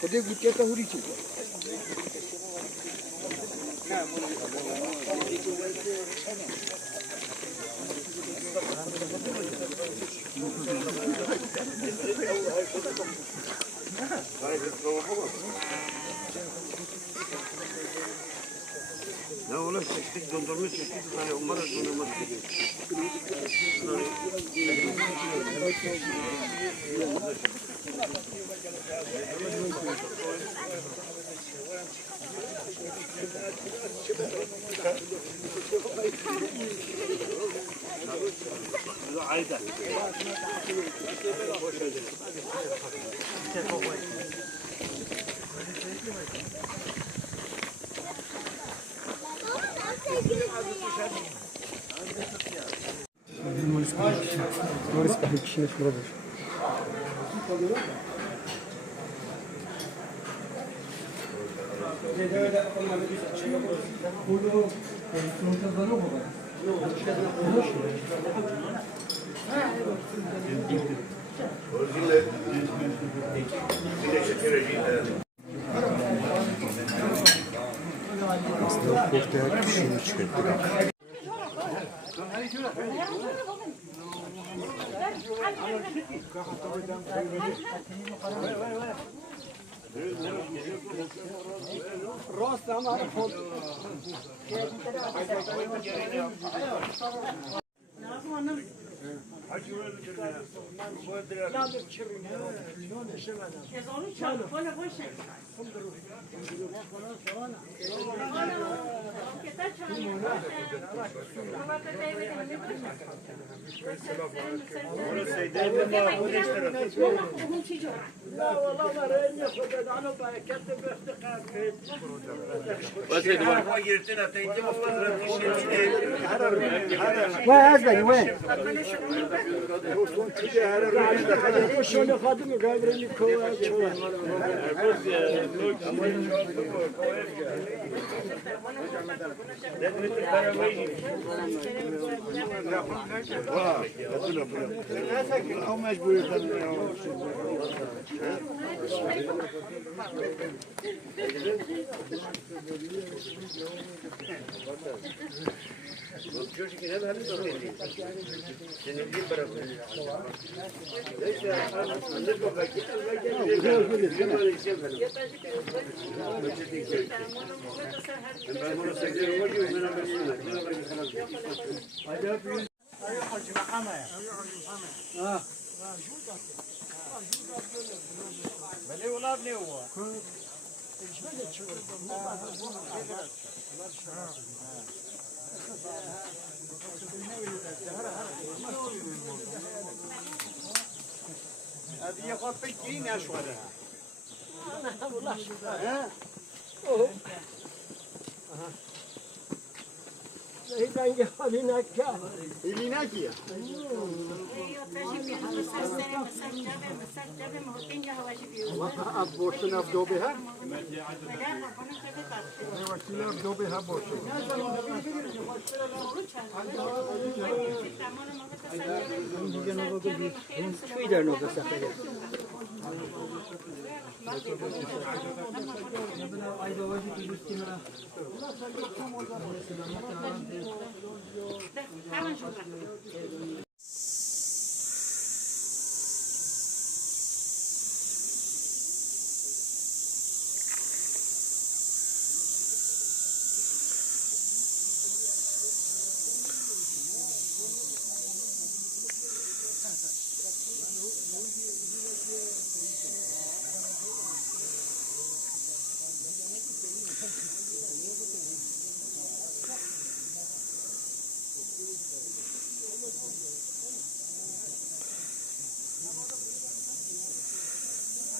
خودی گویی که هوری چی؟ Ne oğlum çeşitli dondurma çeşitli tane onlara dondurma Ayda. Morris kahve kişinin şurada. Aslında koftaya kişinin çıkarttılar. راست هم خود لا والله ما رأيني خدت عنه كتب افتقار وين وين؟ شلون خادم قابلني كواد او مجبور هذه ياخذ بيتين يا شوالها والله هي هناك اللي ناكيه بورشنا بدو بها وسيله بدو بها بورشنا شوي دار نوبه سفره